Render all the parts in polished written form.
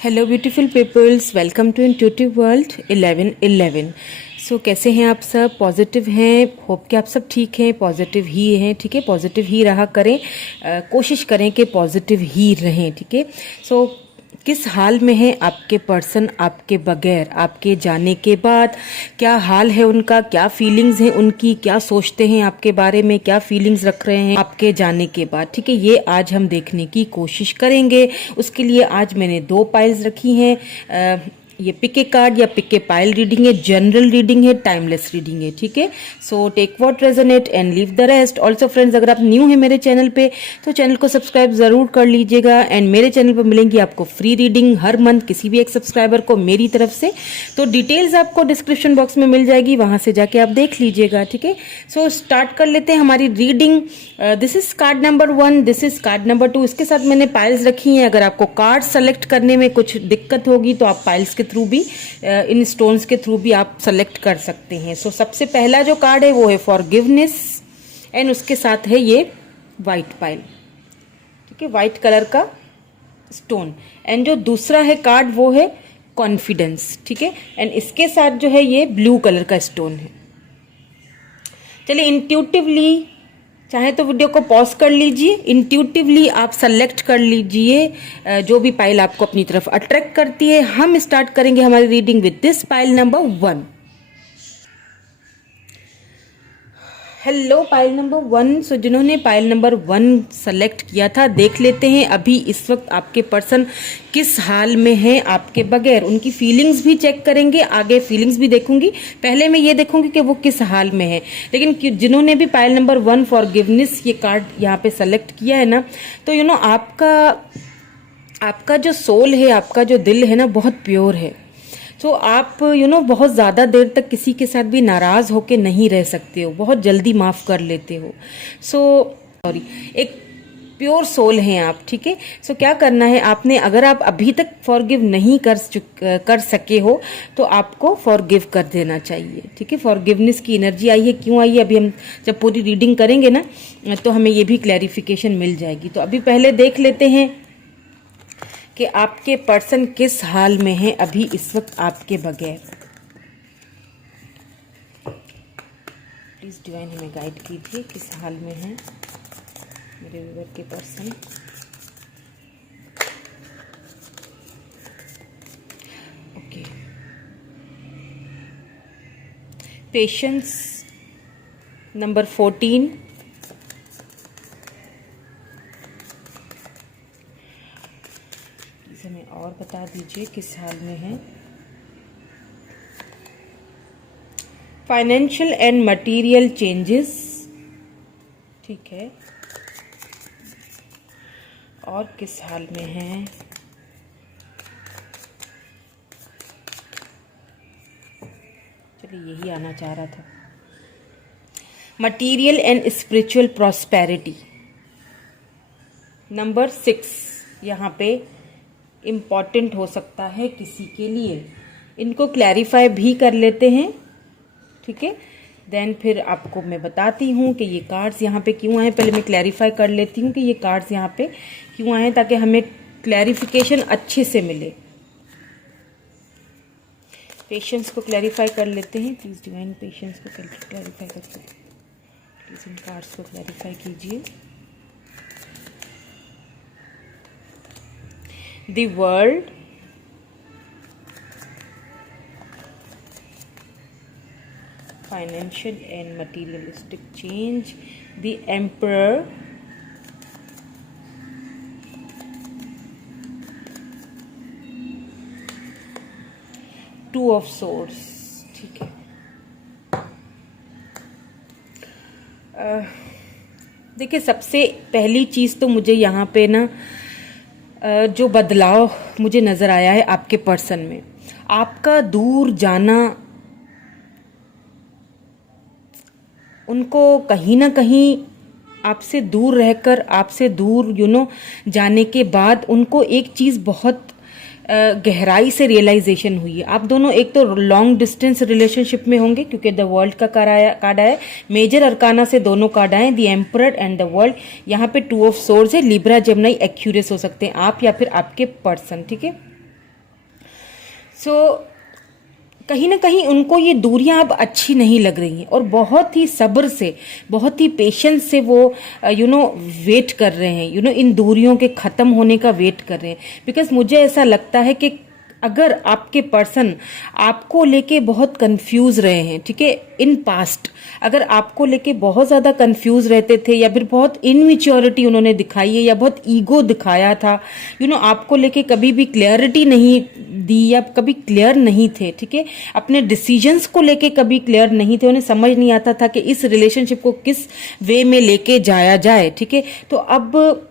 Hello beautiful peoples, welcome to intuitive world 1111। So कैसे हैं आप सब? पॉजिटिव हैं? होप कि आप सब ठीक हैं, पॉजिटिव ही हैं। ठीक है, पॉजिटिव ही रहा करें। कोशिश करें कि पॉजिटिव ही रहें। ठीक है। सो किस हाल में है आपके पर्सन आपके बगैर, आपके जाने के बाद? क्या हाल है उनका, क्या फीलिंग्स हैं उनकी, क्या सोचते हैं आपके बारे में, क्या फीलिंग्स रख रहे हैं आपके जाने के बाद? ठीक है, ये आज हम देखने की कोशिश करेंगे। उसके लिए आज मैंने 2 पाइल्स रखी हैं। ये पिक ए कार्ड या पिक ए पाइल रीडिंग है, जनरल रीडिंग है, टाइमलेस रीडिंग है। ठीक है, so take what resonate and leave the rest. Also friends, अगर आप न्यू हैं मेरे चैनल पे तो चैनल को सब्सक्राइब जरूर कर लीजिएगा। एंड मेरे चैनल पर मिलेंगी आपको फ्री रीडिंग हर मंथ किसी भी एक सब्सक्राइबर को मेरी तरफ से। तो डिटेल्स आपको डिस्क्रिप्शन बॉक्स में मिल जाएगी, वहां से जाके आप देख लीजिएगा। ठीक है, सो स्टार्ट कर लेते हैं हमारी reading. This is called number 1, this is called number 2। इसके साथ मैंने पाइल्स रखी हैं। अगर आपको कार्ड सेलेक्ट करने में कुछ दिक्कत होगी तो आप पाइल्स के थ्रू भी, इन स्टोन्स के थ्रू भी आप सेलेक्ट कर सकते हैं। सो सबसे पहला जो कार्ड है वो है फॉरगिवनेस, एंड उसके साथ है ये वाइट पाइल। ठीक है, वाइट कलर का स्टोन। एंड जो दूसरा है कार्ड वो है कॉन्फिडेंस। ठीक है, एंड इसके साथ जो है ये ब्लू कलर का स्टोन है। चलिए, इंट्यूटिवली चाहे तो वीडियो को पॉज कर लीजिए, इंट्यूटिवली आप सेलेक्ट कर लीजिए जो भी पाइल आपको अपनी तरफ अट्रैक्ट करती है। हम स्टार्ट करेंगे हमारी reading with this pile number 1। Hello pile number 1। सो जिन्होंने पाइल नंबर 1 सेलेक्ट किया था, देख लेते हैं अभी इस वक्त आपके पर्सन किस हाल में है आपके बगैर। उनकी फीलिंग्स भी चेक करेंगे, आगे फीलिंग्स भी देखूंगी। पहले मैं ये देखूंगी कि वो किस हाल में है। लेकिन जिन्होंने भी पाइल नंबर 1 फॉरगिवनेस ये कार्ड यहाँ पे सेलेक्ट किया है ना, तो आपका जो सोल है, आपका जो दिल है ना, बहुत प्योर है। तो आप बहुत ज़्यादा देर तक किसी के साथ भी नाराज़ होके नहीं रह सकते हो, बहुत जल्दी माफ़ कर लेते हो। सॉरी, एक प्योर सोल हैं आप। ठीक है, सो क्या करना है आपने, अगर आप अभी तक फॉरगिव नहीं कर सके हो तो आपको फॉरगिव कर देना चाहिए। ठीक है, फॉरगिवनेस की एनर्जी आई है। क्यों आई है, अभी हम जब पूरी रीडिंग करेंगे ना तो हमें ये भी क्लैरिफिकेशन मिल जाएगी। तो अभी पहले देख लेते हैं कि आपके पर्सन किस हाल में है अभी इस वक्त आपके बगैर। प्लीज डिवाइन हमें गाइड कीजिए, किस हाल में है मेरे व्यूअर के पर्सन। ओके, पेशेंस नंबर 14, हमें और बता दीजिए किस हाल में है। Financial and material changes. ठीक है, और किस हाल में है? चलिए, यही आना चाह रहा था। Material and spiritual prosperity number 6 यहाँ पे इम्पॉर्टेंट हो सकता है किसी के लिए। इनको क्लैरिफाई भी कर लेते हैं। ठीक है, देन फिर आपको मैं बताती हूँ कि ये कार्ड्स यहाँ पे क्यों आए। पहले मैं क्लैरिफाई कर लेती हूँ कि ये कार्ड्स यहाँ पे क्यों आए, ताकि हमें क्लैरिफिकेशन अच्छे से मिले। पेशेंस को क्लैरिफाई कर लेते हैं। प्लीज़ डिवाइन पेशेंस को क्लैरिफाई करते हैं। प्लीज़ इन कार्ड्स को क्लैरिफाई कीजिए। The world, financial and materialistic change, the emperor, two of swords। ठीक है, देखिए, सबसे पहली चीज तो मुझे यहाँ पे ना जो बदलाव मुझे नजर आया है आपके पर्सन में, आपका दूर जाना, उनको कहीं ना कहीं आपसे दूर रहकर, आपसे दूर जाने के बाद उनको एक चीज बहुत गहराई से रियलाइजेशन हुई है। आप दोनों एक तो लॉन्ग डिस्टेंस रिलेशनशिप में होंगे, क्योंकि द वर्ल्ड का कार्ड आया, मेजर अरकाना से दोनों कार्ड आए, the emperor and the world. यहाँ पे 2 ऑफ सोर्ड्स है, लिब्रा जेमिनी एक्यूरियस हो सकते हैं आप या फिर आपके पर्सन। ठीक है, सो कहीं ना कहीं उनको ये दूरियां अब अच्छी नहीं लग रही हैं और बहुत ही सब्र से, बहुत ही पेशेंस से वो वेट कर रहे हैं, इन दूरियों के ख़त्म होने का वेट कर रहे हैं। बिकॉज मुझे ऐसा लगता है कि अगर आपके पर्सन आपको लेके बहुत कंफ्यूज रहे हैं, ठीक है, इन पास्ट अगर आपको लेके बहुत ज़्यादा कंफ्यूज रहते थे या फिर बहुत इनमेच्योरिटी उन्होंने दिखाई है या बहुत ईगो दिखाया था, आपको लेके कभी भी क्लियरिटी नहीं दी या कभी क्लियर नहीं थे, ठीक है, अपने डिसीजंस को लेके कभी क्लियर नहीं थे, उन्हें समझ नहीं आता था कि इस रिलेशनशिप को किस वे में लेके जाया जाए, ठीक है। तो अब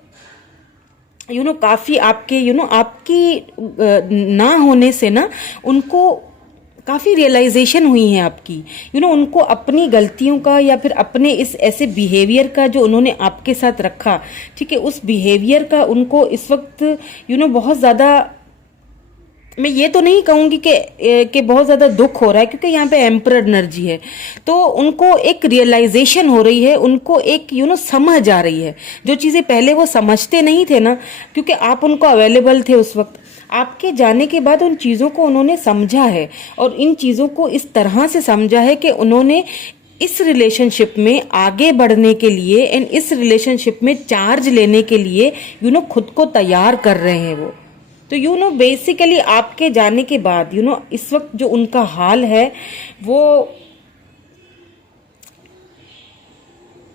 काफ़ी आपके आपकी ना होने से ना उनको काफ़ी रियलाइजेशन हुई है आपकी, उनको अपनी गलतियों का या फिर अपने इस ऐसे बिहेवियर का जो उन्होंने आपके साथ रखा, ठीक है, उस बिहेवियर का उनको इस वक्त बहुत ज़्यादा, मैं ये तो नहीं कहूँगी कि बहुत ज़्यादा दुख हो रहा है, क्योंकि यहाँ पे एम्परर एनर्जी है, तो उनको एक रियलाइजेशन हो रही है, उनको एक समझ आ रही है जो चीज़ें पहले वो समझते नहीं थे ना, क्योंकि आप उनको अवेलेबल थे उस वक्त। आपके जाने के बाद उन चीज़ों को उन्होंने समझा है और इन चीज़ों को इस तरह से समझा है कि उन्होंने इस रिलेशनशिप में आगे बढ़ने के लिए एंड इस रिलेशनशिप में चार्ज लेने के लिए खुद को तैयार कर रहे हैं वो। तो बेसिकली आपके जाने के बाद इस वक्त जो उनका हाल है वो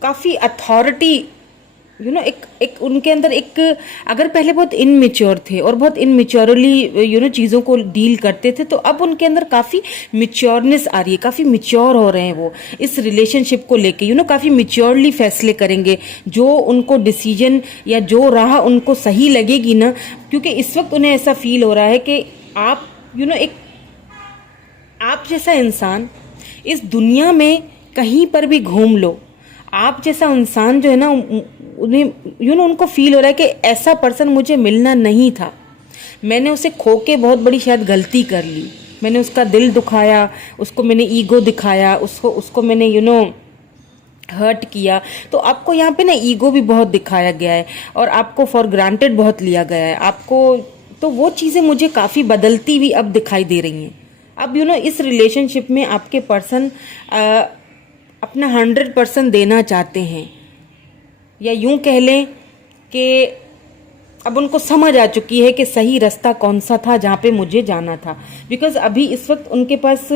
काफ़ी अथॉरिटी, एक उनके अंदर एक, अगर पहले बहुत इनमेच्योर थे और बहुत इनमेच्योरली चीज़ों को डील करते थे, तो अब उनके अंदर काफ़ी मिच्योरनेस आ रही है, काफ़ी मिच्योर हो रहे हैं वो इस रिलेशनशिप को लेके, काफ़ी मिच्योरली फैसले करेंगे, जो उनको डिसीजन या जो राह उनको सही लगेगी ना, क्योंकि इस वक्त उन्हें ऐसा फील हो रहा है कि आप एक आप जैसा इंसान इस दुनिया में कहीं पर भी घूम लो, आप जैसा इंसान जो है ना, उन्हें उनको फील हो रहा है कि ऐसा पर्सन मुझे मिलना नहीं था, मैंने उसे खो के बहुत बड़ी शायद गलती कर ली, मैंने उसका दिल दुखाया, उसको मैंने ईगो दिखाया, उसको मैंने हर्ट किया। तो आपको यहाँ पे ना ईगो भी बहुत दिखाया गया है और आपको फॉर ग्रांटेड बहुत लिया गया है आपको, तो वो चीज़ें मुझे काफ़ी बदलती हुई अब दिखाई दे रही हैं। अब इस रिलेशनशिप में आपके पर्सन अपना 100% देना चाहते हैं, या यूं कह लें कि अब उनको समझ आ चुकी है कि सही रास्ता कौन सा था जहाँ पे मुझे जाना था। बिकॉज अभी इस वक्त उनके पास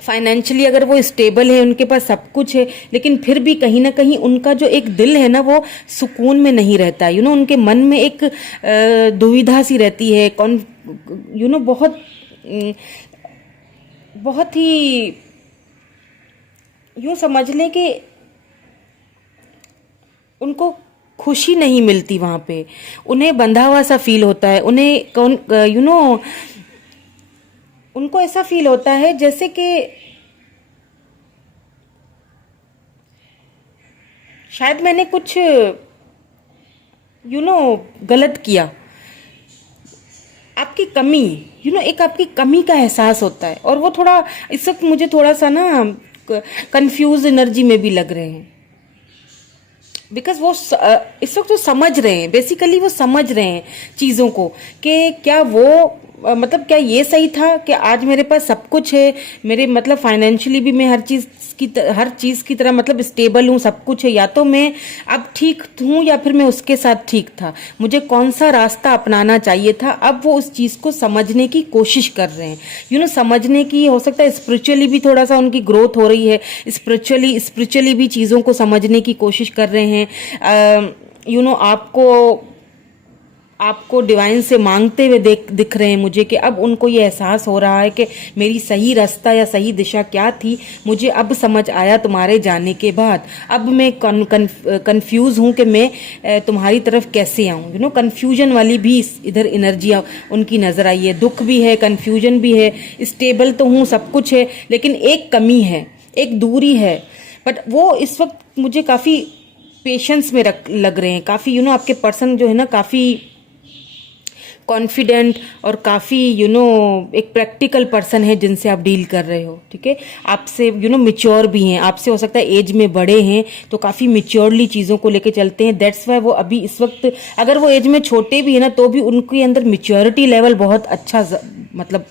फाइनेंशियली अगर वो स्टेबल है, उनके पास सब कुछ है, लेकिन फिर भी कहीं ना कहीं उनका जो एक दिल है ना वो सुकून में नहीं रहता, उनके मन में एक दुविधा सी रहती है, बहुत ही यूँ समझ लें कि उनको खुशी नहीं मिलती वहाँ पे, उन्हें बंधा हुआ सा फील होता है, उन्हें कौन उनको ऐसा फील होता है जैसे कि शायद मैंने कुछ गलत किया, आपकी कमी, एक आपकी कमी का एहसास होता है। और वो थोड़ा इस वक्त मुझे थोड़ा सा ना कंफ्यूज एनर्जी में भी लग रहे हैं, बिकॉज वो इस वक्त वो समझ रहे हैं, बेसिकली वो समझ रहे हैं चीज़ों को कि क्या वो मतलब क्या ये सही था कि आज मेरे पास सब कुछ है, मेरे मतलब फाइनेंशियली भी मैं हर चीज़ की तरह मतलब स्टेबल हूँ, सब कुछ है, या तो मैं अब ठीक हूँ या फिर मैं उसके साथ ठीक था, मुझे कौन सा रास्ता अपनाना चाहिए था। अब वो उस चीज़ को समझने की कोशिश कर रहे हैं, समझने की, हो सकता है स्पिरिचुअली भी थोड़ा सा उनकी ग्रोथ हो रही है, स्पिरिचुअली भी चीज़ों को समझने की कोशिश कर रहे हैं। आपको डिवाइन से मांगते हुए दिख रहे हैं मुझे कि अब उनको ये एहसास हो रहा है कि मेरी सही रास्ता या सही दिशा क्या थी, मुझे अब समझ आया तुम्हारे जाने के बाद। अब मैं कंफ्यूज हूँ कि मैं तुम्हारी तरफ कैसे आऊँ। कंफ्यूजन वाली भी इधर एनर्जी उनकी नज़र आई है, दुख भी है, कंफ्यूजन भी है, स्टेबल तो हूँ, सब कुछ है, लेकिन एक कमी है, एक दूरी है। बट वो इस वक्त मुझे काफ़ी पेशेंस में लग रहे हैं, काफ़ी आपके पर्सन जो है ना काफ़ी कॉन्फिडेंट और काफ़ी एक प्रैक्टिकल पर्सन है जिनसे आप डील कर रहे हो, ठीक है। आपसे मिच्योर भी हैं, आपसे हो सकता है एज में बड़े हैं तो काफ़ी मिच्योरली चीज़ों को लेके चलते हैं। दैट्स वाई वो अभी इस वक्त, अगर वो एज में छोटे भी है ना तो भी उनके अंदर मिच्योरिटी लेवल बहुत अच्छा, मतलब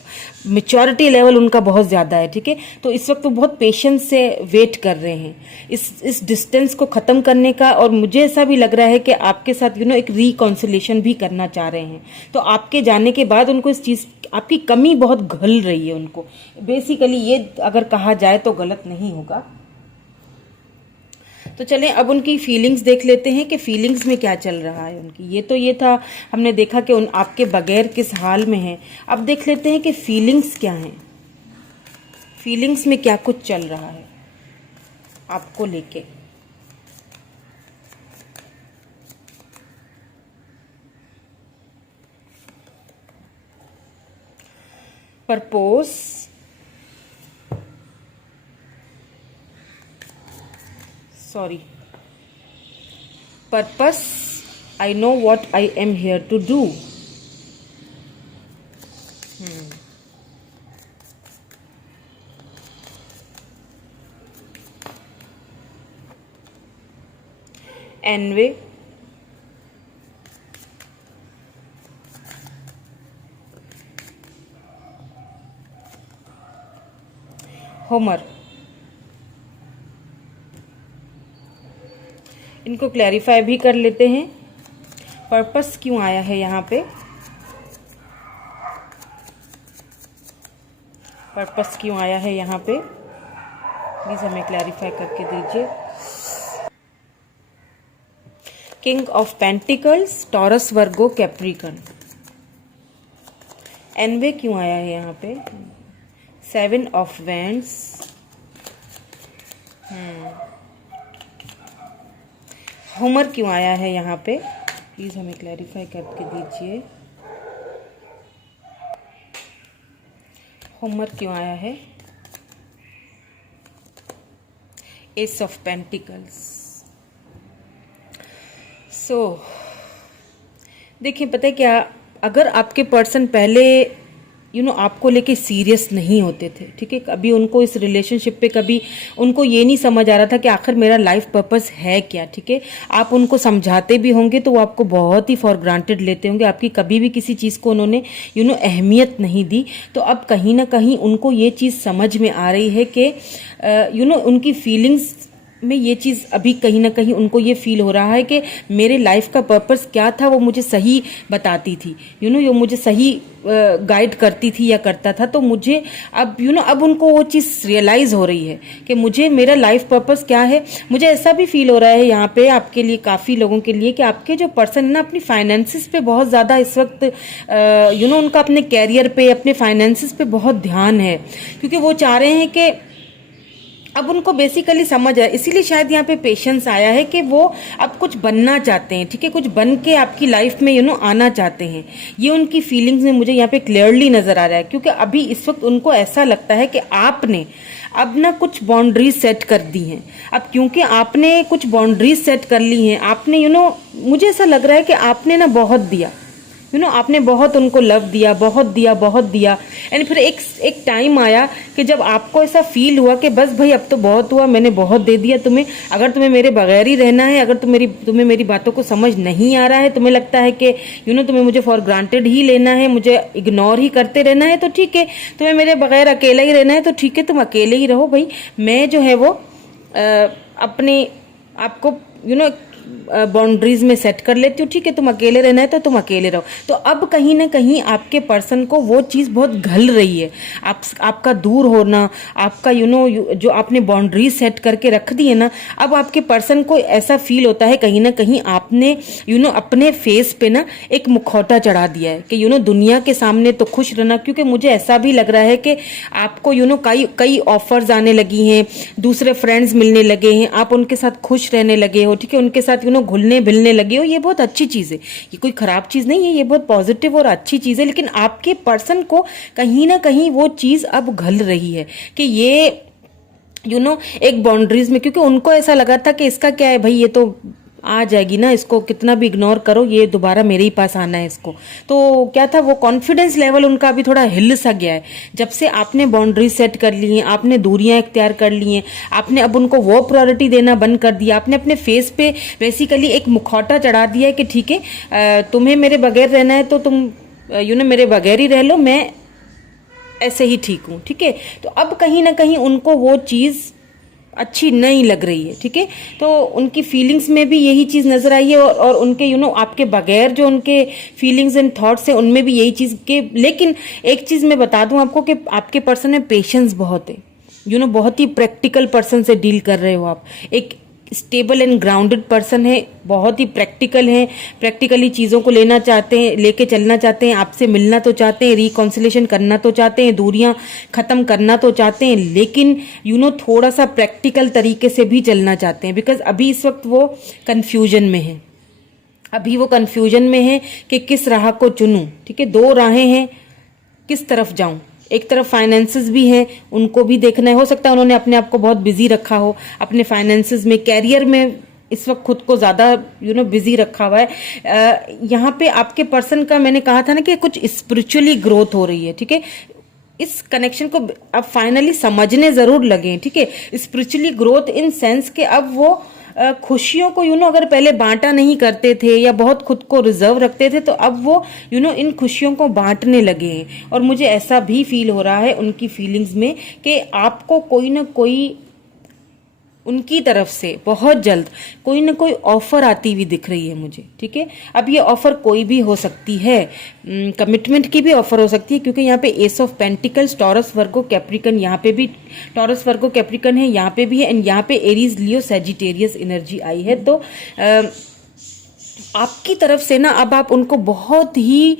मेच्योरिटी लेवल उनका बहुत ज़्यादा है, ठीक है। तो इस वक्त वो बहुत पेशेंस से वेट कर रहे हैं इस डिस्टेंस को ख़त्म करने का, और मुझे ऐसा भी लग रहा है कि आपके साथ एक रिकॉन्सिलेशन भी करना चाह रहे हैं। तो आपके जाने के बाद उनको इस चीज़, आपकी कमी बहुत घल रही है उनको, बेसिकली ये अगर कहा जाए तो गलत नहीं होगा। तो चलें अब उनकी फीलिंग्स देख लेते हैं कि फीलिंग्स में क्या चल रहा है उनकी। ये था, हमने देखा कि उन आपके बगैर किस हाल में है। अब देख लेते हैं कि फीलिंग्स क्या हैं, फीलिंग्स में क्या कुछ चल रहा है आपको लेके। Purpose, sorry, purpose, I know what I am here to do. Anyway, Homer. इनको क्लैरिफाई भी कर लेते हैं, पर्पस क्यों आया है यहाँ पे, पर्पस क्यों आया है यहाँ पे, प्लीज हमें क्लैरिफाई करके दीजिए। King of pentacles, taurus, Virgo, Capricorn. Envy क्यों आया है यहाँ पे, सेवन ऑफ वैंड्स, होमर क्यों आया है यहाँ पे, प्लीज हमें क्लैरिफाई करके दीजिए। होमर क्यों आया है, एस ऑफ पेंटिकल्स। देखिए पता है क्या, अगर आपके पर्सन पहले आपको लेके सीरियस नहीं होते थे, ठीक है, कभी उनको इस रिलेशनशिप पे कभी उनको ये नहीं समझ आ रहा था कि आखिर मेरा लाइफ पर्पस है क्या, ठीक है। आप उनको समझाते भी होंगे तो वो आपको बहुत ही फॉर ग्रांटेड लेते होंगे, आपकी कभी भी किसी चीज़ को उन्होंने अहमियत नहीं दी। तो अब कहीं ना कहीं उनको ये चीज़ समझ में आ रही है कि उनकी फीलिंग्स में ये चीज़ अभी कहीं ना कहीं उनको ये फील हो रहा है कि मेरे लाइफ का पर्पस क्या था, वो मुझे सही बताती थी, ये मुझे सही गाइड करती थी या करता था। तो मुझे अब अब उनको वो चीज़ रियलाइज़ हो रही है कि मुझे मेरा लाइफ पर्पस क्या है। मुझे ऐसा भी फील हो रहा है यहाँ पे आपके लिए, काफ़ी लोगों के लिए, कि आपके जो पर्सन है ना अपनी फाइनेंसिस पे बहुत ज़्यादा इस वक्त उनका अपने कैरियर पे, अपने फाइनेंसिस पे बहुत ध्यान है, क्योंकि वो चाह रहे हैं कि अब उनको बेसिकली समझ है, इसीलिए शायद यहाँ पे पेशेंस आया है कि वो अब कुछ बनना चाहते हैं, ठीक है, कुछ बन के आपकी लाइफ में आना चाहते हैं। ये उनकी फीलिंग्स में मुझे यहाँ पे क्लियरली नजर आ रहा है, क्योंकि अभी इस वक्त उनको ऐसा लगता है कि आपने अब ना कुछ बाउंड्रीज सेट कर दी हैं। अब क्योंकि आपने कुछ बाउंड्रीज सेट कर ली हैं, आपने मुझे ऐसा लग रहा है कि आपने ना बहुत दिया, आपने बहुत उनको लव दिया, बहुत दिया, बहुत दिया। एंड फिर एक टाइम आया कि जब आपको ऐसा फील हुआ कि बस भाई अब तो बहुत हुआ, मैंने बहुत दे दिया तुम्हें, अगर तुम्हें मेरे बगैर ही रहना है, अगर तुम्हें मेरी बातों को समझ नहीं आ रहा है, तुम्हें लगता है कि तुम्हें मुझे फॉर ग्रांटेड ही लेना है, मुझे इग्नोर ही करते रहना है, तो ठीक है, तुम्हें मेरे बगैर अकेला ही रहना है तो ठीक है, तुम अकेले ही रहो भाई, मैं जो है वो अपने आपको बाउंड्रीज में सेट कर लेती हूँ, ठीक है, तुम अकेले रहना है तो तुम अकेले रहो। तो अब कहीं ना कहीं आपके पर्सन को वो चीज़ बहुत घल रही है, आपका दूर होना, आपका जो आपने बाउंड्रीज सेट करके रख दी है ना, अब आपके पर्सन को ऐसा फील होता है कहीं ना कहीं आपने अपने फेस पे ना एक मुखौटा चढ़ा दिया है कि दुनिया के सामने तो खुश रहना। क्योंकि मुझे ऐसा भी लग रहा है कि आपको कई ऑफर्स आने लगी हैं, दूसरे फ्रेंड्स मिलने लगे हैं, आप उनके साथ खुश रहने लगे हो, ठीक है, उनके साथ घुलने मिलने लगे हो। ये बहुत अच्छी चीज है, ये कोई खराब चीज नहीं है, ये बहुत पॉजिटिव और अच्छी चीज है। लेकिन आपके पर्सन को कहीं ना कहीं वो चीज अब घल रही है कि ये एक बाउंड्रीज में, क्योंकि उनको ऐसा लगा था कि इसका क्या है भाई, ये तो आ जाएगी ना, इसको कितना भी इग्नोर करो, ये दोबारा मेरे ही पास आना है इसको। तो क्या था, वो कॉन्फिडेंस लेवल उनका अभी थोड़ा हिल सा गया है। जब से आपने बाउंड्री सेट कर ली हैं, आपने दूरियां इख्तियार कर ली हैं, आपने अब उनको वो प्रायोरिटी देना बंद कर दिया, आपने अपने फेस पे बेसिकली एक मुखौटा चढ़ा दिया है कि ठीक है तुम्हें मेरे बगैर रहना है तो तुम मेरे बगैर ही रह लो, मैं ऐसे ही ठीक हूँ, ठीक है। तो अब कहीं ना कहीं उनको वो चीज़ अच्छी नहीं लग रही है, ठीक है। तो उनकी फीलिंग्स में भी यही चीज़ नज़र आई है, और उनके आपके बगैर जो उनके फीलिंग्स एंड थॉट्स हैं उनमें भी यही चीज़ के। लेकिन एक चीज़ मैं बता दूं आपको कि आपके पर्सन में पेशेंस बहुत है, बहुत ही प्रैक्टिकल पर्सन से डील कर रहे हो आप। एक स्टेबल एंड ग्राउंडेड पर्सन है, बहुत ही प्रैक्टिकल है, प्रैक्टिकली चीज़ों को लेना चाहते हैं, लेके चलना चाहते हैं, आपसे मिलना तो चाहते हैं, रिकॉन्सिलेशन करना तो चाहते हैं, दूरियां ख़त्म करना तो चाहते हैं, लेकिन थोड़ा सा प्रैक्टिकल तरीके से भी चलना चाहते हैं। बिकॉज अभी इस वक्त वो कन्फ्यूजन में है, अभी वो कन्फ्यूजन में है कि किस राह को चुनूं, ठीक है। दो राहें हैं, किस तरफ जाऊं। एक तरफ फाइनेंसेस भी हैं, उनको भी देखना है। हो सकता है उन्होंने अपने आप को बहुत बिजी रखा हो अपने फाइनेंसेस में, कैरियर में इस वक्त खुद को ज़्यादा बिजी रखा हुआ है। यहाँ पे आपके पर्सन का मैंने कहा था ना कि कुछ स्पिरिचुअली ग्रोथ हो रही है, ठीक है। इस कनेक्शन को अब फाइनली समझने ज़रूर लगे, ठीक है। स्पिरिचुअली ग्रोथ इन सेंस के अब वो खुशियों को अगर पहले बांटा नहीं करते थे या बहुत खुद को रिजर्व रखते थे, तो अब वो इन खुशियों को बांटने लगे हैं। और मुझे ऐसा भी फील हो रहा है उनकी फीलिंग्स में कि आपको कोई ना कोई उनकी तरफ से बहुत जल्द कोई ना कोई ऑफर आती हुई दिख रही है मुझे, ठीक है। अब ये ऑफर कोई भी हो सकती है, कमिटमेंट की भी ऑफर हो सकती है, क्योंकि यहाँ पे S of pentacles, Taurus Virgo Capricorn, यहाँ पे भी टॉरस वर्गो कैप्रिकन है, यहाँ पे भी है, एंड यहाँ पे एरीज लियो सैजिटेरियस एनर्जी आई है। तो आपकी तरफ से ना अब आप उनको बहुत ही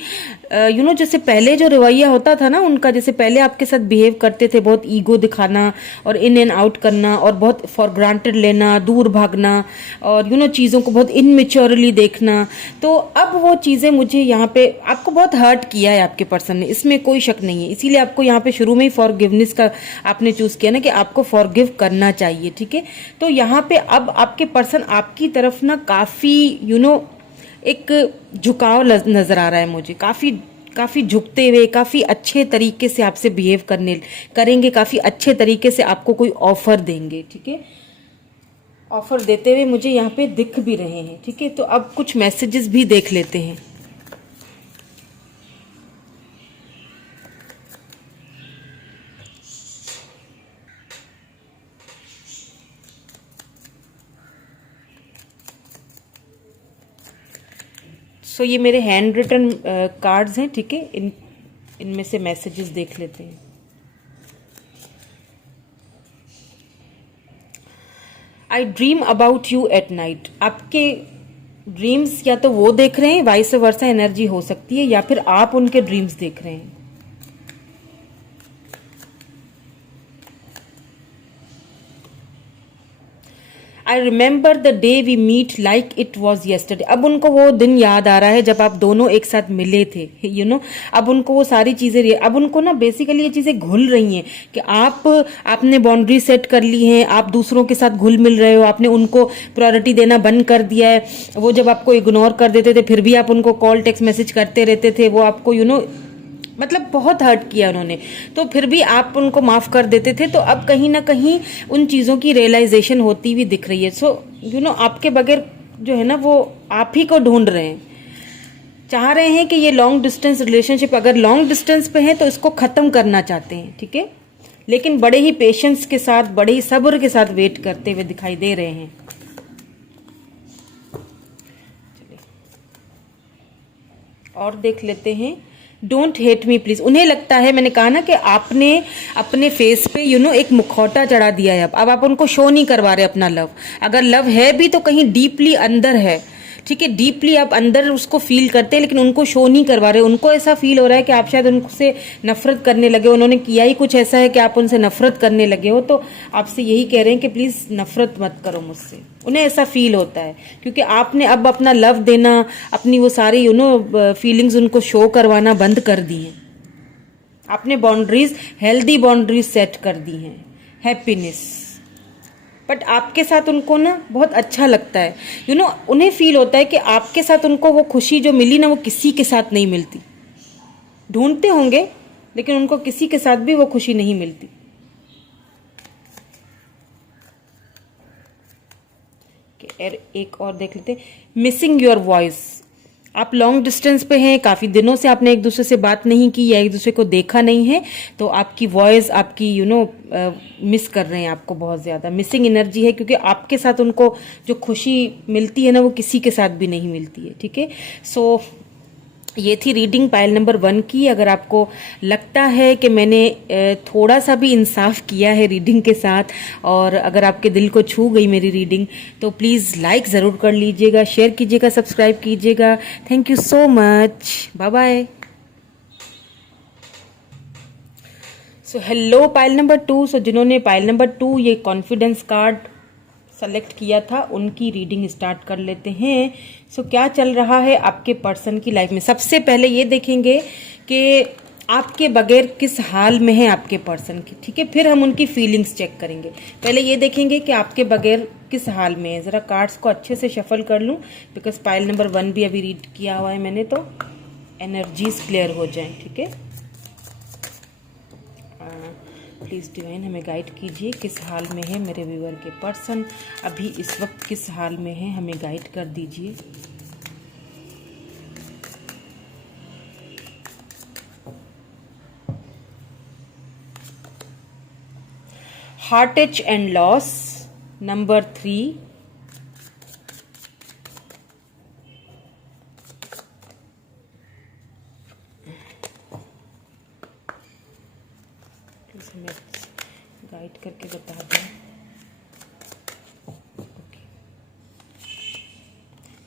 जैसे पहले जो रवैया होता था ना उनका, जैसे पहले आपके साथ बिहेव करते थे, बहुत ईगो दिखाना और इन एंड आउट करना और बहुत फॉर ग्रांटेड लेना, दूर भागना और चीज़ों को बहुत इनमेच्योरली देखना। तो अब वो चीज़ें मुझे यहाँ पे आपको बहुत हर्ट किया है आपके पर्सन ने, इसमें कोई शक नहीं है। इसीलिए आपको यहाँ पे शुरू में ही फॉरगिवनेस का आपने चूज़ किया ना कि आपको फॉरगिव करना चाहिए, ठीक है। तो यहाँ पे अब आपके पर्सन आपकी तरफ ना काफ़ी एक झुकाव नजर आ रहा है मुझे, काफी झुकते हुए, काफी अच्छे तरीके से आपसे बिहेव करेंगे, काफी अच्छे तरीके से आपको कोई ऑफर देंगे, ठीक है। ऑफर देते हुए मुझे यहाँ पे दिख भी रहे हैं, ठीक है। तो अब कुछ मैसेजेस भी देख लेते हैं। सो ये मेरे हैंड रिटन कार्ड्स हैं, ठीक है। इनमें से मैसेजेस देख लेते हैं। आई dream about you at night. आपके ड्रीम्स या तो वो देख रहे हैं, वाइस वर्सा एनर्जी हो सकती है, या फिर आप उनके ड्रीम्स देख रहे हैं। I remember the day we meet like it was yesterday. अब उनको वो दिन याद आ रहा है जब आप दोनों एक साथ मिले थे, अब उनको वो सारी चीज़ें, अब उनको ना बेसिकली ये चीज़ें घुल रही हैं कि आपने बाउंड्री सेट कर ली हैं, आप दूसरों के साथ घुल मिल रहे हो, आपने उनको प्रायोरिटी देना बंद कर दिया है। वो जब आपको इग्नोर कर देते थे फिर भी आप उनको कॉल टेक्स्ट मैसेज करते रहते थे, वो आपको मतलब बहुत हर्ट किया उन्होंने, तो फिर भी आप उनको माफ़ कर देते थे। तो अब कहीं ना कहीं उन चीज़ों की रियलाइजेशन होती हुई दिख रही है। सो आपके बगैर जो है ना वो आप ही को ढूंढ रहे हैं, चाह रहे हैं कि ये लॉन्ग डिस्टेंस रिलेशनशिप अगर लॉन्ग डिस्टेंस पे है तो इसको ख़त्म करना चाहते हैं, ठीक है। लेकिन बड़े ही पेशेंस के साथ, बड़े ही सब्र के साथ वेट करते हुए दिखाई दे रहे हैं। और देख लेते हैं। Don't hate me please. उन्हें लगता है, मैंने कहा ना कि आपने अपने फेस पे एक मुखौटा चढ़ा दिया है। अब आप उनको शो नहीं करवा रहे अपना लव। अगर लव है भी तो कहीं डीपली अंदर है, ठीक है। डीपली आप अंदर उसको फील करते हैं, लेकिन उनको शो नहीं करवा रहे। उनको ऐसा फील हो रहा है कि आप शायद उनसे नफरत करने लगे हो, उन्होंने किया ही कुछ ऐसा है कि आप उनसे नफरत करने लगे हो। तो आपसे यही कह रहे हैं कि प्लीज़ नफरत मत करो मुझसे। उन्हें ऐसा फील होता है क्योंकि आपने अब अपना लव देना, अपनी वो सारी फीलिंग्स उनको शो करवाना बंद कर दी हैं। आपने बाउंड्रीज, हेल्दी बाउंड्रीज सेट कर दी हैं। हैप्पीनेस, बट आपके साथ उनको ना बहुत अच्छा लगता है, उन्हें फील होता है कि आपके साथ उनको वो खुशी जो मिली ना वो किसी के साथ नहीं मिलती। ढूंढते होंगे लेकिन उनको किसी के साथ भी वो खुशी नहीं मिलती। एक और देख लेते, मिसिंग योर वॉइस। आप लॉन्ग डिस्टेंस पे हैं, काफ़ी दिनों से आपने एक दूसरे से बात नहीं की या एक दूसरे को देखा नहीं है, तो आपकी वॉइस आपकी मिस कर रहे हैं आपको बहुत ज़्यादा। मिसिंग एनर्जी है क्योंकि आपके साथ उनको जो खुशी मिलती है ना वो किसी के साथ भी नहीं मिलती है। ठीक है, सो ये थी रीडिंग पाइल नंबर 1 की। अगर आपको लगता है कि मैंने थोड़ा सा भी इंसाफ किया है रीडिंग के साथ और अगर आपके दिल को छू गई मेरी रीडिंग तो प्लीज़ लाइक ज़रूर कर लीजिएगा, शेयर कीजिएगा, सब्सक्राइब कीजिएगा। Thank you so much, bye bye. So hello pile number 2। So जिन्होंने पाइल नंबर 2 ये कॉन्फिडेंस कार्ड सेलेक्ट किया था उनकी रीडिंग स्टार्ट कर लेते हैं। सो क्या चल रहा है आपके पर्सन की लाइफ में। सबसे पहले ये देखेंगे कि आपके बगैर किस हाल में है आपके पर्सन की। ठीक है, फिर हम उनकी फीलिंग्स चेक करेंगे। पहले ये देखेंगे कि आपके बगैर किस हाल में है। ज़रा कार्ड्स को अच्छे से शफल कर लूँ बिकॉज पाइल नंबर 1 भी अभी रीड किया हुआ है मैंने, तो एनर्जीज क्लियर हो जाएं। ठीक है, प्लीज़ डिवाइन हमें गाइड कीजिए किस हाल में है मेरे व्यूअर के पर्सन, अभी इस वक्त किस हाल में है, हमें गाइड कर दीजिए। हार्टेज एंड लॉस नंबर 3, हमें गाइड करके बता दें।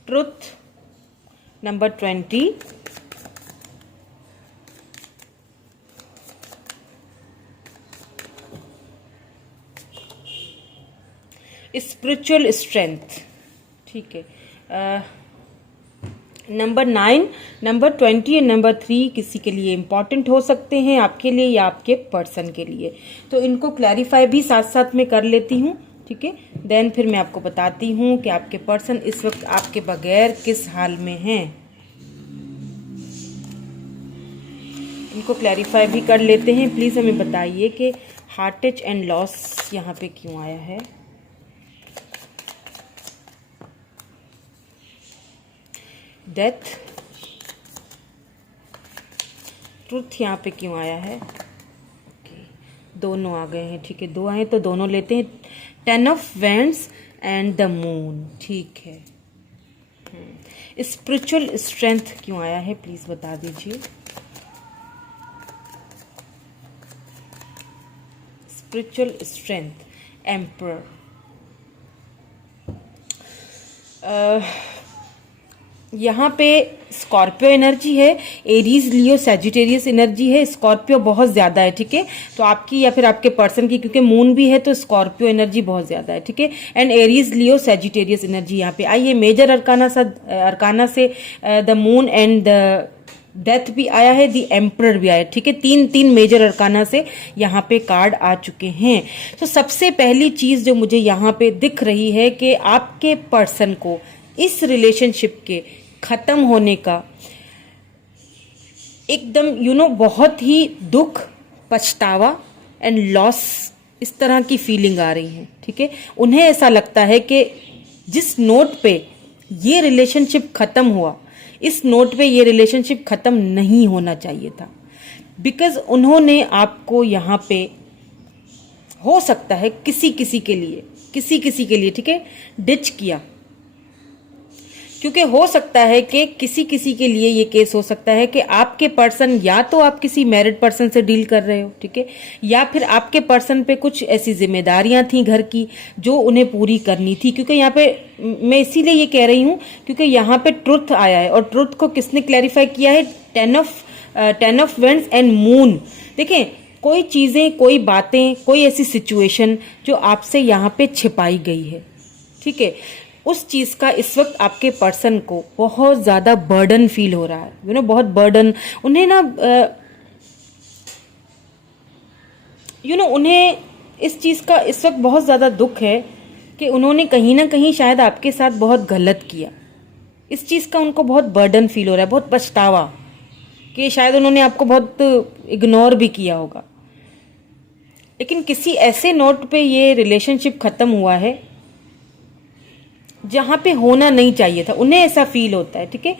Truth number 20, spiritual strength. ठीक है, नंबर 9, नंबर 20 और नंबर 3 किसी के लिए इम्पॉर्टेंट हो सकते हैं, आपके लिए या आपके पर्सन के लिए। तो इनको क्लैरिफाई भी साथ साथ में कर लेती हूँ। ठीक है, देन फिर मैं आपको बताती हूँ कि आपके पर्सन इस वक्त आपके बगैर किस हाल में हैं। इनको क्लैरिफाई भी कर लेते हैं। प्लीज़ हमें बताइए कि हार्टेज एंड लॉस यहाँ पे क्यों आया है। डेथ, ट्रुथ यहाँ पे क्यों आया है। दोनों आ गए हैं। ठीक है, 2 आए तो दोनों लेते हैं। 10 of wands and the moon. ठीक है, स्पिरिचुअल स्ट्रेंथ क्यों आया है प्लीज बता दीजिए। Spiritual strength, emperor. यहाँ पे स्कॉर्पियो एनर्जी है, एरीज लियो सैजिटेरियस एनर्जी है। स्कॉर्पियो बहुत ज़्यादा है। ठीक है, तो आपकी या फिर आपके पर्सन की, क्योंकि मून भी है तो स्कॉर्पियो एनर्जी बहुत ज़्यादा है। ठीक है, and Aries Leo Sagittarius energy यहाँ पे आई है। मेजर अरकाना से the moon and the death भी आया है, दी एम्परर भी आया। ठीक है, 3 मेजर अरकाना से यहाँ पे कार्ड आ चुके हैं। तो सबसे पहली चीज़ जो मुझे यहाँ पे दिख रही है कि आपके पर्सन को इस रिलेशनशिप के खत्म होने का एकदम बहुत ही दुख, पछतावा एंड लॉस, इस तरह की फीलिंग आ रही है। ठीक है, उन्हें ऐसा लगता है कि जिस नोट पे ये रिलेशनशिप खत्म हुआ, इस नोट पे ये रिलेशनशिप खत्म नहीं होना चाहिए था। बिकॉज उन्होंने आपको यहाँ पे हो सकता है किसी किसी के लिए ठीक है डिच किया, क्योंकि हो सकता है कि किसी किसी के लिए ये केस हो सकता है कि आपके पर्सन या तो आप किसी मैरिड पर्सन से डील कर रहे हो। ठीक है, या फिर आपके पर्सन पे कुछ ऐसी जिम्मेदारियां थी घर की जो उन्हें पूरी करनी थी। क्योंकि यहाँ पे मैं इसीलिए ये कह रही हूँ क्योंकि यहाँ पे ट्रुथ आया है और ट्रुथ को किसने क्लैरिफाई किया है, 10 ऑफ वेंड्स एंड मून। देखें, कोई चीजें, कोई बातें, कोई ऐसी सिचुएशन जो आपसे यहाँ पे छिपाई गई है। ठीक है, उस चीज का इस वक्त आपके पर्सन को बहुत ज्यादा बर्डन फील हो रहा है। बहुत बर्डन उन्हें ना उन्हें इस चीज का इस वक्त बहुत ज्यादा दुख है कि उन्होंने कहीं ना कहीं शायद आपके साथ बहुत गलत किया। इस चीज़ का उनको बहुत बर्डन फील हो रहा है, बहुत पछतावा कि शायद उन्होंने आपको बहुत इग्नोर भी किया होगा। लेकिन किसी ऐसे नोट पे ये रिलेशनशिप ख़त्म हुआ है जहाँ पे होना नहीं चाहिए था, उन्हें ऐसा फील होता है। ठीक है,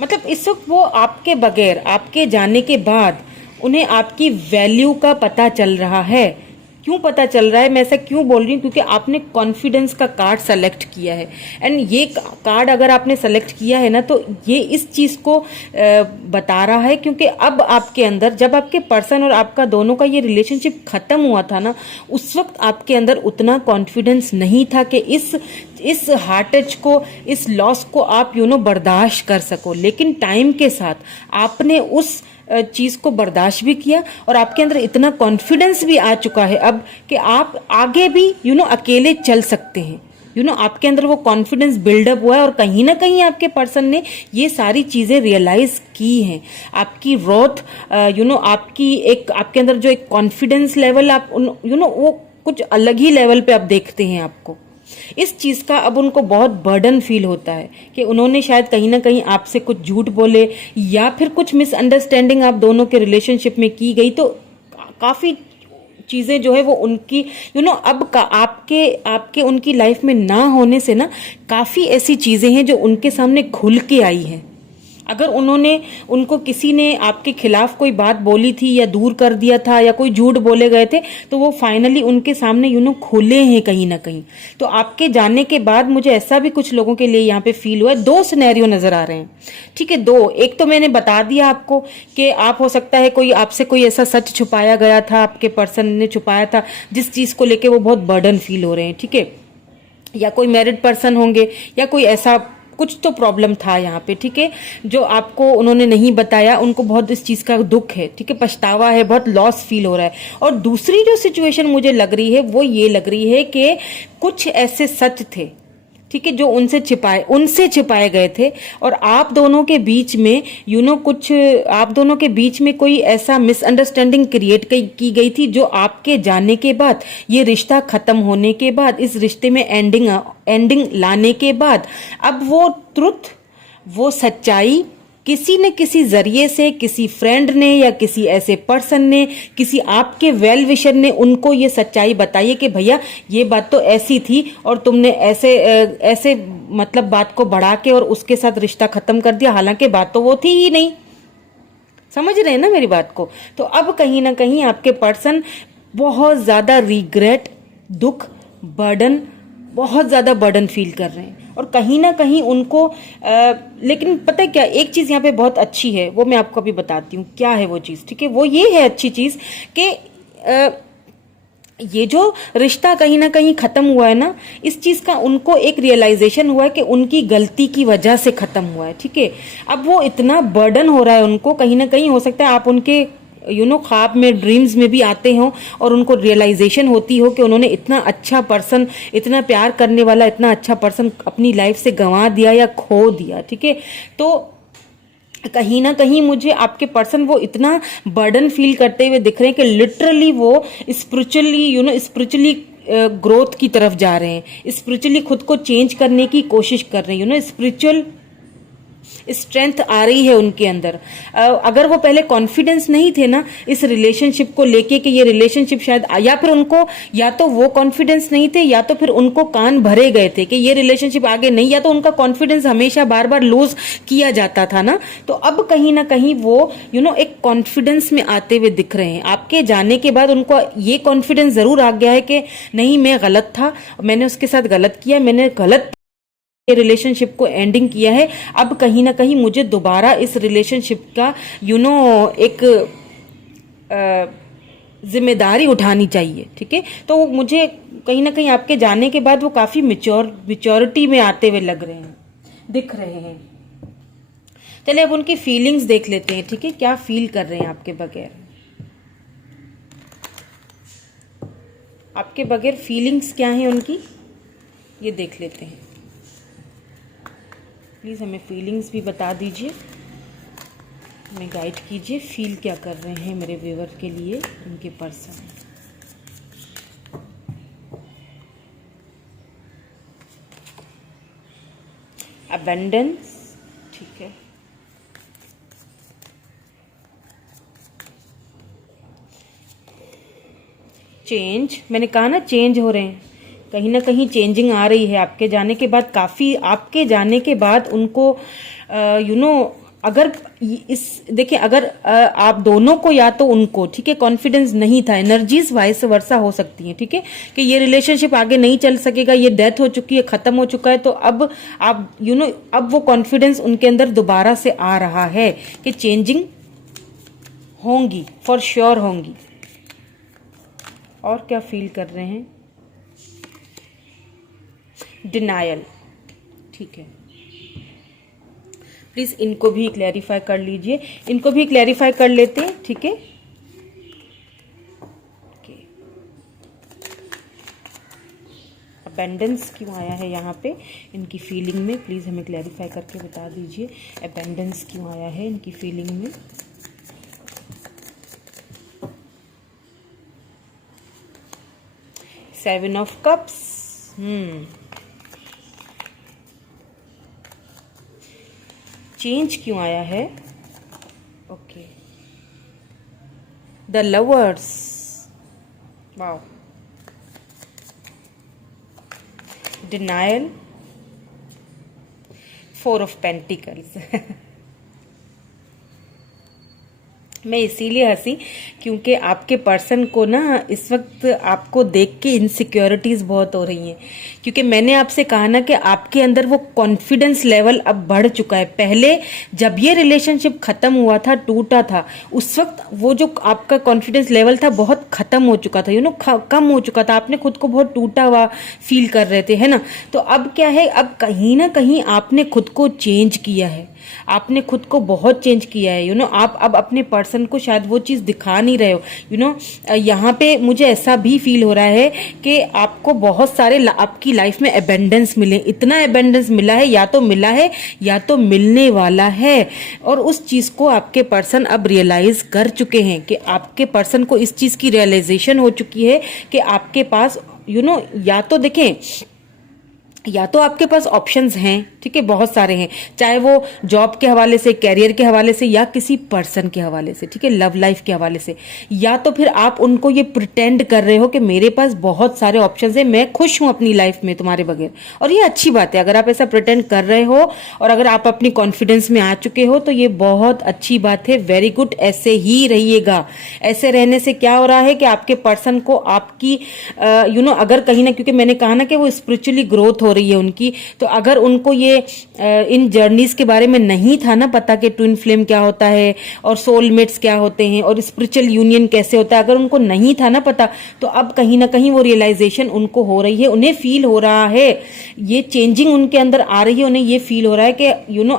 मतलब इस वक्त वो आपके बगैर, आपके जाने के बाद उन्हें आपकी वैल्यू का पता चल रहा है। क्यों पता चल रहा है, मैं ऐसा क्यों बोल रही हूँ, क्योंकि आपने कॉन्फिडेंस का कार्ड सेलेक्ट किया है। एंड ये कार्ड अगर आपने सेलेक्ट किया है ना, तो ये इस चीज़ को बता रहा है, क्योंकि अब आपके अंदर, जब आपके पर्सन और आपका दोनों का ये रिलेशनशिप खत्म हुआ था ना, उस वक्त आपके अंदर उतना कॉन्फिडेंस नहीं था कि इस हार्ट टच को, इस लॉस को आप बर्दाश्त कर सको। लेकिन टाइम के साथ आपने उस चीज़ को बर्दाश्त भी किया और आपके अंदर इतना कॉन्फिडेंस भी आ चुका है अब कि आप आगे भी अकेले चल सकते हैं। आपके अंदर वो कॉन्फिडेंस बिल्डअप हुआ है और कहीं ना कहीं आपके पर्सन ने ये सारी चीज़ें रियलाइज की हैं। आपकी ग्रोथ, आपकी एक, आपके अंदर जो एक कॉन्फिडेंस लेवल, आप वो कुछ अलग ही लेवल पे आप देखते हैं आपको। इस चीज़ का अब उनको बहुत बर्डन फील होता है कि उन्होंने शायद कहीं ना कहीं आपसे कुछ झूठ बोले या फिर कुछ मिसअंडरस्टैंडिंग आप दोनों के रिलेशनशिप में की गई, तो काफ़ी चीज़ें जो है वो उनकी अब का आपके उनकी लाइफ में ना होने से ना, काफ़ी ऐसी चीज़ें हैं जो उनके सामने खुल के आई हैं। अगर उनको किसी ने आपके खिलाफ कोई बात बोली थी या दूर कर दिया था या कोई झूठ बोले गए थे, तो वो फाइनली उनके सामने खुले हैं कहीं ना कहीं। तो आपके जाने के बाद मुझे ऐसा भी कुछ लोगों के लिए यहाँ पे फील हुआ है। 2 सिनेरियो नजर आ रहे हैं। ठीक है, 2, एक तो मैंने बता दिया आपको कि आप, हो सकता है कोई आपसे कोई ऐसा सच छुपाया गया था, आपके पर्सन ने छुपाया था, जिस चीज को लेके वो बहुत बर्डन फील हो रहे हैं। ठीक है, या कोई मैरिड पर्सन होंगे या कोई ऐसा कुछ तो प्रॉब्लम था यहाँ पे। ठीक है, जो आपको उन्होंने नहीं बताया, उनको बहुत इस चीज़ का दुख है। ठीक है, पछतावा है, बहुत लॉस फील हो रहा है। और दूसरी जो सिचुएशन मुझे लग रही है वो ये लग रही है कि कुछ ऐसे सच थे, ठीक है, जो उनसे छिपाए गए थे और आप दोनों के बीच में कुछ, आप दोनों के बीच में कोई ऐसा मिसअंडरस्टैंडिंग क्रिएट की गई थी, जो आपके जाने के बाद, ये रिश्ता खत्म होने के बाद, इस रिश्ते में एंडिंग लाने के बाद, अब वो ट्रुथ, वो सच्चाई किसी न किसी जरिए से, किसी फ्रेंड ने या किसी ऐसे पर्सन ने, किसी आपके वेल विशर ने उनको ये सच्चाई बताई है कि भैया ये बात तो ऐसी थी और तुमने ऐसे मतलब बात को बढ़ा के और उसके साथ रिश्ता खत्म कर दिया, हालांकि बात तो वो थी ही नहीं। समझ रहे हैं ना मेरी बात को? तो अब कहीं ना कहीं आपके पर्सन बहुत ज्यादा रिग्रेट, दुख, बर्डन, बहुत ज्यादा बर्डन फील कर रहे हैं और कहीं ना कहीं उनको लेकिन पता है क्या, एक चीज यहाँ पे बहुत अच्छी है, वो मैं आपको अभी बताती हूँ क्या है वो चीज। ठीक है, वो ये है अच्छी चीज कि ये जो रिश्ता कहीं ना कहीं खत्म हुआ है ना, इस चीज का उनको एक रियलाइजेशन हुआ है कि उनकी गलती की वजह से खत्म हुआ है। ठीक है, अब वो इतना बर्डन हो रहा है उनको, कहीं ना कहीं हो सकता है आप उनके ख्वाब में, ड्रीम्स में भी आते हो और उनको रियलाइजेशन होती हो कि उन्होंने इतना अच्छा पर्सन, इतना प्यार करने वाला इतना अच्छा पर्सन अपनी लाइफ से गंवा दिया या खो दिया। ठीक है, तो कहीं ना कहीं मुझे आपके पर्सन वो इतना बर्डन फील करते हुए दिख रहे हैं कि लिटरली वो स्पिरिचुअली ग्रोथ की तरफ जा रहे हैं, स्पिरिचुअली खुद को चेंज करने की कोशिश कर रहे हैं। स्पिरिचुअल स्ट्रेंथ आ रही है उनके अंदर। अगर वो पहले कॉन्फिडेंस नहीं थे ना इस रिलेशनशिप को लेके कि ये रिलेशनशिप शायद, या फिर उनको, या तो वो कॉन्फिडेंस नहीं थे या तो फिर उनको कान भरे गए थे कि ये रिलेशनशिप आगे नहीं, या तो उनका कॉन्फिडेंस हमेशा बार बार लूज किया जाता था ना। तो अब कहीं ना कहीं वो एक कॉन्फिडेंस में आते हुए दिख रहे हैं। आपके जाने के बाद उनको ये कॉन्फिडेंस जरूर आ गया है कि नहीं, मैं गलत था, मैंने उसके साथ गलत किया, मैंने गलत रिलेशनशिप को एंडिंग किया है। अब कहीं ना कहीं मुझे दोबारा इस रिलेशनशिप का एक जिम्मेदारी उठानी चाहिए। ठीक है, तो मुझे कहीं ना कहीं आपके जाने के बाद वो काफी मैच्योरिटी में आते हुए लग रहे हैं, दिख रहे हैं। चलिए अब उनकी फीलिंग्स देख लेते हैं। ठीक है, क्या फील कर रहे हैं आपके बगैर, आपके बगैर फीलिंग्स क्या हैं उनकी, ये देख लेते हैं। प्लीज़ हमें फीलिंग्स भी बता दीजिए, हमें गाइड कीजिए, फील क्या कर रहे हैं मेरे व्यूअर के लिए उनके पर्सन। अबेंडेंस, ठीक है, चेंज, मैंने कहा ना चेंज हो रहे हैं, कहीं ना कहीं चेंजिंग आ रही है आपके जाने के बाद, काफ़ी आपके जाने के बाद उनको अगर इस देखिए, अगर आप दोनों को या तो उनको, ठीक है, कॉन्फिडेंस नहीं था, एनर्जीज वाइस वर्सा हो सकती हैं, ठीक है, कि ये रिलेशनशिप आगे नहीं चल सकेगा, ये डेथ हो चुकी है, खत्म हो चुका है, तो अब आप अब वो कॉन्फिडेंस उनके अंदर दोबारा से आ रहा है कि चेंजिंग होंगी, फॉर श्योर होंगी। और क्या फील कर रहे हैं? डिनायल, ठीक है, प्लीज इनको भी क्लैरिफाई कर लीजिए, इनको भी क्लैरिफाई कर लेते हैं, ठीक है। अबेंडेंस क्यों आया है यहाँ पे इनकी फीलिंग में, प्लीज हमें क्लैरिफाई करके बता दीजिए, अबेंडेंस क्यों आया है इनकी फीलिंग में। सेवन ऑफ कप्स, चेंज क्यों आया है? Okay, the lovers, wow, denial, four of pentacles मैं इसीलिए हंसी क्योंकि आपके पर्सन को ना इस वक्त आपको देख के इनसिक्योरिटीज बहुत हो रही हैं, क्योंकि मैंने आपसे कहा ना कि आपके अंदर वो कॉन्फिडेंस लेवल अब बढ़ चुका है। पहले जब ये रिलेशनशिप खत्म हुआ था, टूटा था, उस वक्त वो जो आपका कॉन्फिडेंस लेवल था बहुत खत्म हो चुका था, कम हो चुका था, आपने खुद को बहुत टूटा हुआ फील कर रहे थे, है ना। तो अब क्या है, अब कहीं ना कहीं आपने खुद को चेंज किया है, आपने खुद को बहुत चेंज किया है, आप अब अपने पर्सन को शायद वो चीज़ दिखा नहीं रहे हो, यहाँ पे मुझे ऐसा भी फील हो रहा है कि आपको बहुत सारे आपकी लाइफ में अबेंडेंस मिले, इतना अबेंडेंस मिला है, या तो मिला है या तो मिलने वाला है, और उस चीज़ को आपके पर्सन अब रियलाइज कर चुके हैं कि आपके पर्सन को इस चीज़ की रियलाइजेशन हो चुकी है कि आपके पास या तो देखें, या तो आपके पास ऑप्शंस हैं, ठीक है, बहुत सारे हैं, चाहे वो जॉब के हवाले से, कैरियर के हवाले से, या किसी पर्सन के हवाले से, ठीक है, लव लाइफ के हवाले से, या तो फिर आप उनको ये प्रिटेंड कर रहे हो कि मेरे पास बहुत सारे ऑप्शंस हैं, मैं खुश हूं अपनी लाइफ में तुम्हारे बगैर। और ये अच्छी बात है, अगर आप ऐसा प्रिटेंड कर रहे हो और अगर आप अपनी कॉन्फिडेंस में आ चुके हो तो ये बहुत अच्छी बात है, वेरी गुड, ऐसे ही रहिएगा। ऐसे रहने से क्या हो रहा है कि आपके पर्सन को आपकी अगर कहीं ना, क्योंकि मैंने कहा ना कि वो स्पिरिचुअली ग्रोथ हो रही है उनकी, तो अगर उनको ये इन जर्नीज के बारे में नहीं था ना पता कि ट्विन फ्लेम क्या होता है और सोलमेट्स क्या होते हैं और स्पिरिचुअल यूनियन कैसे होता है, अगर उनको नहीं था ना पता, तो अब कहीं ना कहीं वो रियलाइजेशन उनको हो रही है, उन्हें फील हो रहा है, ये चेंजिंग उनके अंदर आ रही है, उन्हें ये फील हो रहा है कि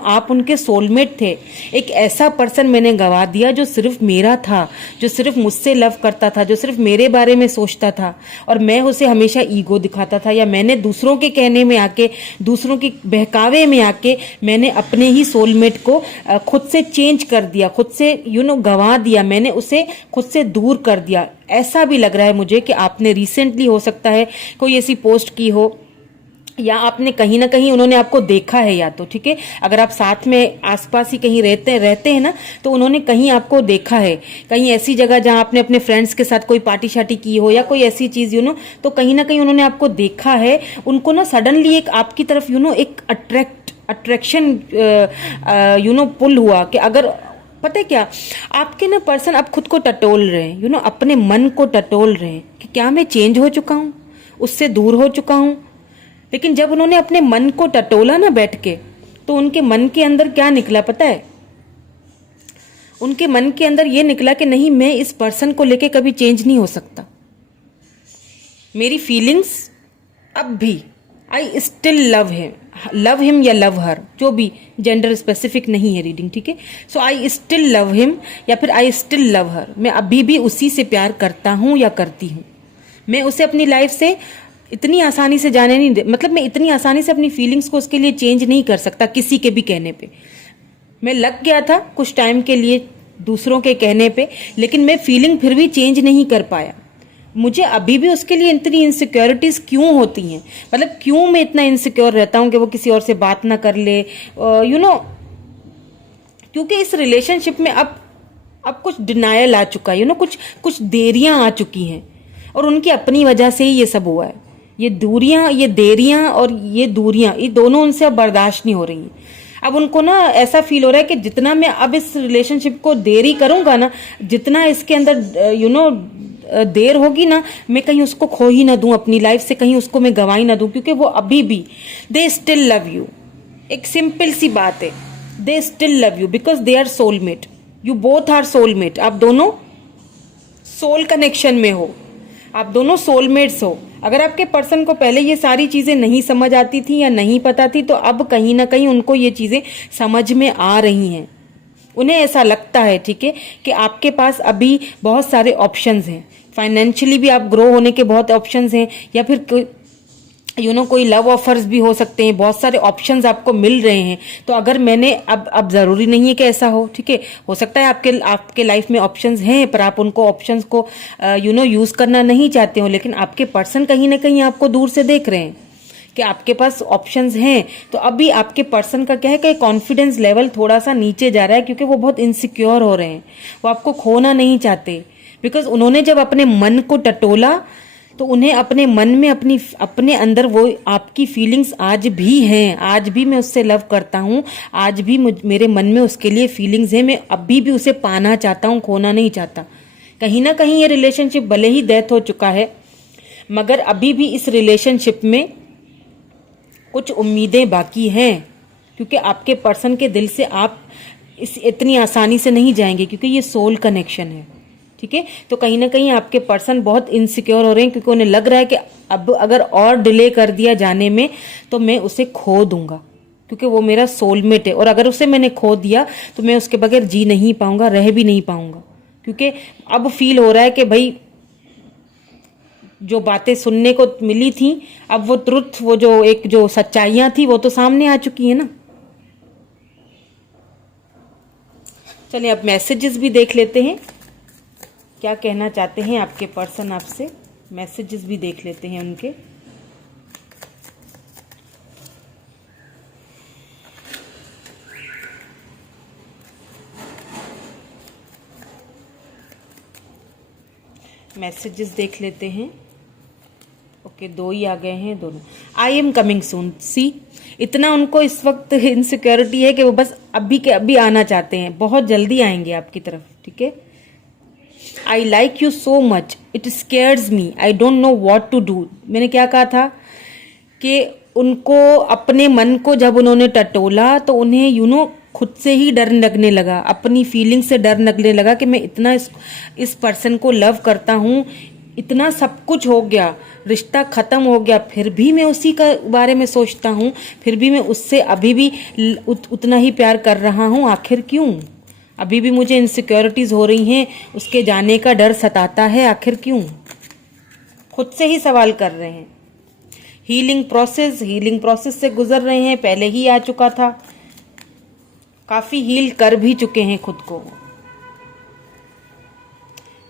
आप उनके सोलमेट थे। एक ऐसा पर्सन मैंने गवा दिया जो सिर्फ मेरा था, जो सिर्फ मुझसे लव करता था, जो सिर्फ मेरे बारे में सोचता था, और मैं उसे हमेशा ईगो दिखाता था, या मैंने दूसरों के कहने में आके, दूसरों के बहकावे में आके मैंने अपने ही सोलमेट को खुद से चेंज कर दिया, खुद से गंवा दिया, मैंने उसे खुद से दूर कर दिया। ऐसा भी लग रहा है मुझे कि आपने रिसेंटली, हो सकता है कोई ऐसी पोस्ट की हो, या आपने कहीं ना कहीं उन्होंने आपको देखा है, या तो ठीक है, अगर आप साथ में आसपास ही कहीं रहते हैं ना, तो उन्होंने कहीं आपको देखा है, कहीं ऐसी जगह जहां आपने अपने फ्रेंड्स के साथ कोई पार्टी शार्टी की हो या कोई ऐसी चीज तो कहीं ना कहीं उन्होंने आपको देखा है, उनको ना सडनली एक आपकी तरफ एक अट्रैक्शन पुल हुआ कि अगर पता है क्या, आपके ना पर्सन अब खुद को टटोल रहे हैं, अपने मन को टटोल रहे हैं कि क्या मैं चेंज हो चुका हूं, उससे दूर हो चुका हूं। लेकिन जब उन्होंने अपने मन को टटोला ना बैठ के, तो उनके मन के अंदर क्या निकला पता है, उनके मन के अंदर ये निकला कि नहीं, मैं इस पर्सन को लेके कभी चेंज नहीं हो सकता, मेरी फीलिंग्स अब भी, आई स्टिल लव हिम या लव हर, जो भी, जेंडर स्पेसिफिक नहीं है रीडिंग, ठीक है। सो आई स्टिल लव हिम या फिर आई स्टिल लव हर, मैं अभी भी उसी से प्यार करता हूं या करती हूं, मैं उसे अपनी लाइफ से इतनी आसानी से जाने नहीं दे, मतलब मैं इतनी आसानी से अपनी फीलिंग्स को उसके लिए चेंज नहीं कर सकता किसी के भी कहने पे। मैं लग गया था कुछ टाइम के लिए दूसरों के कहने पे, लेकिन मैं फीलिंग फिर भी चेंज नहीं कर पाया, मुझे अभी भी उसके लिए इतनी इनसिक्योरिटीज क्यों होती हैं, मतलब क्यों मैं इतना इनसिक्योर रहता हूँ कि वो किसी और से बात ना कर ले, क्योंकि इस रिलेशनशिप में अब कुछ डिनायल आ चुका है, कुछ कुछ देरियां आ चुकी हैं, और उनकी अपनी वजह से ही ये सब हुआ है। ये देरियां और ये दूरियां, ये दोनों उनसे अब बर्दाश्त नहीं हो रही हैं। अब उनको ना ऐसा फील हो रहा है कि जितना मैं अब इस रिलेशनशिप को देरी करूंगा ना, जितना इसके अंदर देर होगी ना, मैं कहीं उसको खो ही ना दूं, अपनी लाइफ से कहीं उसको मैं गंवा ही ना दूं, क्योंकि वो अभी भी दे स्टिल लव यू। एक सिंपल सी बात है, they still love you because they are soulmate, you both are soulmate. आप दोनों सोल कनेक्शन में हो, आप दोनों सोलमेट्स हो। अगर आपके पर्सन को पहले ये सारी चीजें नहीं समझ आती थी या नहीं पता थी, तो अब कहीं ना कहीं उनको ये चीजें समझ में आ रही हैं। उन्हें ऐसा लगता है, ठीक है, कि आपके पास अभी बहुत सारे ऑप्शंस हैं, फाइनेंशियली भी आप ग्रो होने के बहुत ऑप्शंस हैं, या फिर कोई लव ऑफर्स भी हो सकते हैं, बहुत सारे ऑप्शंस आपको मिल रहे हैं। तो अगर मैंने अब जरूरी नहीं है कि ऐसा हो, ठीक है, हो सकता है आपके लाइफ में ऑप्शंस हैं, पर आप उनको ऑप्शंस को यूज करना नहीं चाहते हो, लेकिन आपके पर्सन कहीं ना कहीं आपको दूर से देख रहे हैं कि आपके पास ऑप्शंस हैं। तो अभी आपके पर्सन का क्या है कि कॉन्फिडेंस लेवल थोड़ा सा नीचे जा रहा है, क्योंकि वो बहुत इनसिक्योर हो रहे हैं, वो आपको खोना नहीं चाहते। बिकॉज उन्होंने जब अपने मन को टटोला, तो उन्हें अपने मन में अपने अंदर वो आपकी फीलिंग्स आज भी हैं, आज भी मैं उससे लव करता हूँ, आज भी मेरे मन में उसके लिए फीलिंग्स हैं, मैं अभी भी उसे पाना चाहता हूँ, खोना नहीं चाहता। कहीं ना कहीं ये रिलेशनशिप भले ही डेथ हो चुका है, मगर अभी भी इस रिलेशनशिप में कुछ उम्मीदें बाकी हैं, क्योंकि आपके पर्सन के दिल से आप इतनी आसानी से नहीं जाएंगे, क्योंकि ये सोल कनेक्शन है, ठीक है। तो कहीं ना कहीं आपके पर्सन बहुत इनसिक्योर हो रहे हैं, क्योंकि उन्हें लग रहा है कि अब अगर और डिले कर दिया जाने में तो मैं उसे खो दूंगा, क्योंकि वो मेरा सोलमेट है, और अगर उसे मैंने खो दिया तो मैं उसके बगैर जी नहीं पाऊंगा, रह भी नहीं पाऊंगा। क्योंकि अब फील हो रहा है कि भाई जो बातें सुनने को मिली थी, अब वो ट्रुथ, वो जो सच्चाइयां थी, वो तो सामने आ चुकी है ना। चलिए अब मैसेजेस भी देख लेते हैं, क्या कहना चाहते हैं आपके पर्सन आपसे। मैसेजेस भी देख लेते हैं उनके। मैसेजेस देख लेते हैं। ओके, 2 ही आ गए हैं दोनों। I am coming soon. सी, इतना उनको इस वक्त इनसिक्योरिटी है कि वो बस अभी के अभी आना चाहते हैं, बहुत जल्दी आएंगे आपकी तरफ, ठीक है। I like you so much, it scares me, I don't know what to do. मैंने क्या कहा था कि उनको अपने मन को जब उन्होंने टटोला, तो उन्हें खुद से ही डर लगने लगा, अपनी फीलिंग से डर लगने लगा कि मैं इतना इस पर्सन को लव करता हूँ, इतना सब कुछ हो गया, रिश्ता खत्म हो गया, फिर भी मैं उसी का बारे में सोचता हूँ, फिर भी मैं उससे अभी भी उतना ही प्यार कर रहा हूँ, आखिर क्यों? अभी भी मुझे इनसिक्योरिटीज हो रही हैं, उसके जाने का डर सताता है, आखिर क्यों? खुद से ही सवाल कर रहे हैं। हीलिंग प्रोसेस से गुजर रहे हैं, पहले ही आ चुका था, काफी हील कर भी चुके हैं खुद को।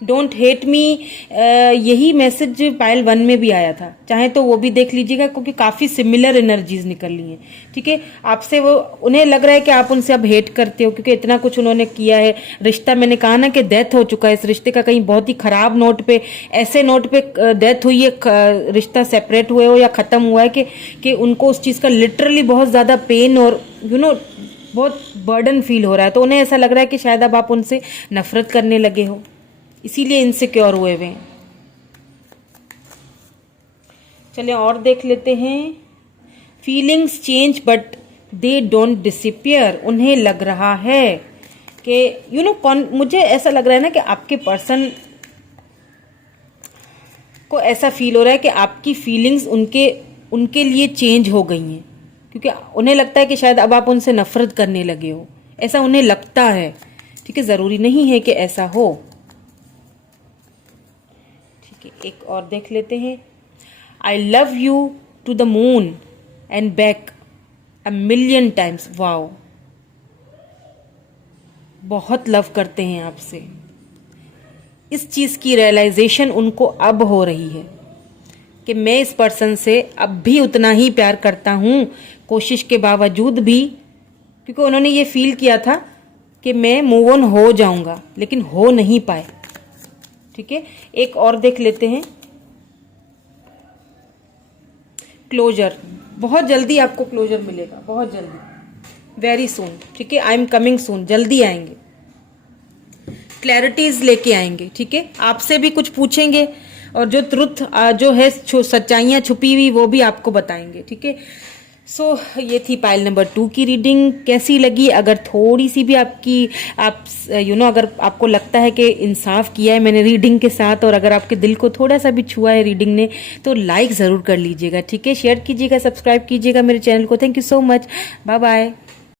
डोंट हेट मी, यही मैसेज पायल 1 में भी आया था, चाहे तो वो भी देख लीजिएगा, क्योंकि काफी सिमिलर एनर्जीज निकल ली हैं, ठीक है। आपसे वो, उन्हें लग रहा है कि आप उनसे अब हेट करते हो, क्योंकि इतना कुछ उन्होंने किया है। रिश्ता, मैंने कहा ना कि डेथ हो चुका है, इस रिश्ते का कहीं बहुत ही खराब नोट पे, ऐसे नोट पे डेथ हुई है, रिश्ता सेपरेट हुए हो या खत्म हुआ है कि उनको उस चीज का लिटरली बहुत ज्यादा पेन और बहुत बर्डन फील हो रहा है। तो उन्हें ऐसा लग रहा है कि शायद अब आप उनसे नफरत करने लगे हो, इसीलिए इनसिक्योर हुए हुए। चलिए और देख लेते हैं। Feelings change but they don't disappear. उन्हें लग रहा है कि मुझे ऐसा लग रहा है ना कि आपके पर्सन को ऐसा फील हो रहा है कि आपकी फीलिंग्स उनके लिए चेंज हो गई हैं, क्योंकि उन्हें लगता है कि शायद अब आप उनसे नफरत करने लगे हो, ऐसा उन्हें लगता है, ठीक है। जरूरी नहीं है कि ऐसा हो, एक और देख लेते हैं। I love you to the moon and back a million times. Wow, बहुत लव करते हैं आपसे, इस चीज़ की रियलाइजेशन उनको अब हो रही है कि मैं इस पर्सन से अब भी उतना ही प्यार करता हूँ कोशिश के बावजूद भी, क्योंकि उन्होंने ये फील किया था कि मैं मूव ऑन हो जाऊंगा, लेकिन हो नहीं पाए। ठीक है, एक और देख लेते हैं। क्लोजर, बहुत जल्दी आपको क्लोजर मिलेगा, बहुत जल्दी, वेरी सून। ठीक है, आई एम कमिंग सून, जल्दी आएंगे, क्लैरिटीज लेके आएंगे। ठीक है, आपसे भी कुछ पूछेंगे और जो ट्रुथ जो है सच्चाइयाँ छुपी हुई वो भी आपको बताएंगे। ठीक है, सो ये थी पाइल नंबर 2 की रीडिंग। कैसी लगी? अगर थोड़ी सी भी आपकी अगर आपको लगता है कि इंसाफ किया है मैंने रीडिंग के साथ, और अगर आपके दिल को थोड़ा सा भी छुआ है रीडिंग ने, तो लाइक ज़रूर कर लीजिएगा। ठीक है, शेयर कीजिएगा, सब्सक्राइब कीजिएगा मेरे चैनल को। Thank you so much, bye bye.